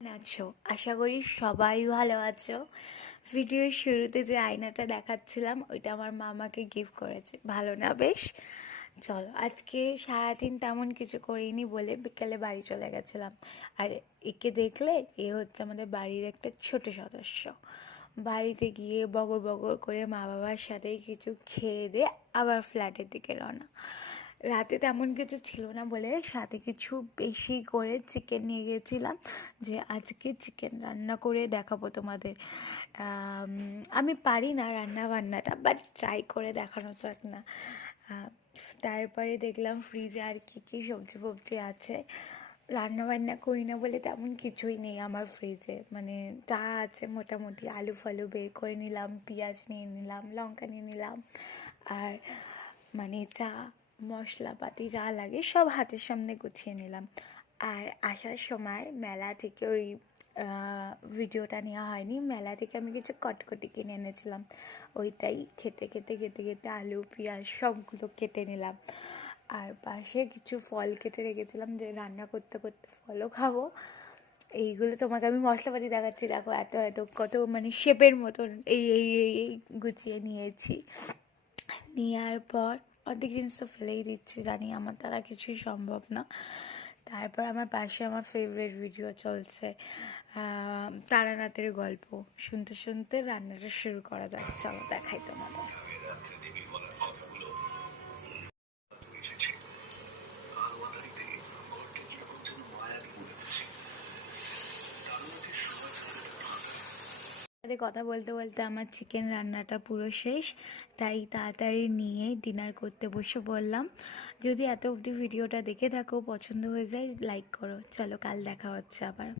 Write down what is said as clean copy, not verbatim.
আছো, আশা করি সবাই ভালো আছো। ভিডিওর শুরুতে যে আয়নাটা দেখাচ্ছিলাম ওইটা আমার মামাকে গিফট করেছে, ভালো না বেশ? চলো, আজকে সারাদিন তেমন কিছু করিনি বলে বিকেলে বাড়ি চলে গেছিলাম। আর একে দেখলে, এ হচ্ছে আমাদের বাড়ির একটা ছোট সদস্য। বাড়িতে গিয়ে বগর বগর করে মা বাবার সাথেই কিছু খেয়ে দিয়ে আবার ফ্ল্যাটের দিকে রওনা। রাতে তেমন কিছু ছিল না বলে সাথে কিছু বেশি করে চিকেন নিয়ে গেছিলাম, যে আজকে চিকেন রান্না করে দেখাবো তোমাদের। আমি পারি না রান্না বান্নাটা, বাট ট্রাই করে দেখানো যাক না। তারপরে দেখলাম ফ্রিজে আর কী কী সবজি ফবজি আছে। রান্না বান্না করি না বলে তেমন কিছুই নেই আমার ফ্রিজে, মানে যা আছে মোটামুটি আলু ফালু বের করে নিলাম, পেঁয়াজ নিয়ে নিলাম, লঙ্কা নিয়ে নিলাম, আর মানে যা মশলাপাতি যা লাগে সব হাতের সামনে গুছিয়ে নিলাম। আর আসার সময় মেলা থেকে ওই ভিডিওটা নেওয়া হয়নি, মেলা থেকে আমি কিছু কটকটি কিনে এনেছিলাম, ওইটাই খেতে খেতে খেতে খেতে আলু পেঁয়াজ সবগুলো কেটে নিলাম। আর পাশে কিছু ফল কেটে রেখেছিলাম, যে রান্না করতে করতে ফলও খাবো। এইগুলো তোমাকে আমি মশলাপাতি দেখাচ্ছি, দেখো এত এত কত মানে শেপের মতন এই এই এই এই গুছিয়ে নিয়েছি। নেওয়ার পর অর্ধেক জিনিস তো ফেলেই দিচ্ছি, জানি আমার দ্বারা কিছুই সম্ভব না। তারপর আমার পাশে আমার ফেভারিট ভিডিও চলছে, তারানাথের গল্প শুনতে শুনতে রান্নাটা শুরু করা যাক। চলো দেখাই তোমাদের। সাথে কথা বলতে বলতে আমার চিকেন রান্নাটা পুরো শেষ, তাই তাড়াতাড়ি নিয়ে ডিনার করতে বসে পড়লাম। যদি এত অবধি ভিডিওটা দেখে থাকো, পছন্দ হয়ে যায় লাইক করো। চলো, কাল দেখা হচ্ছে আবার।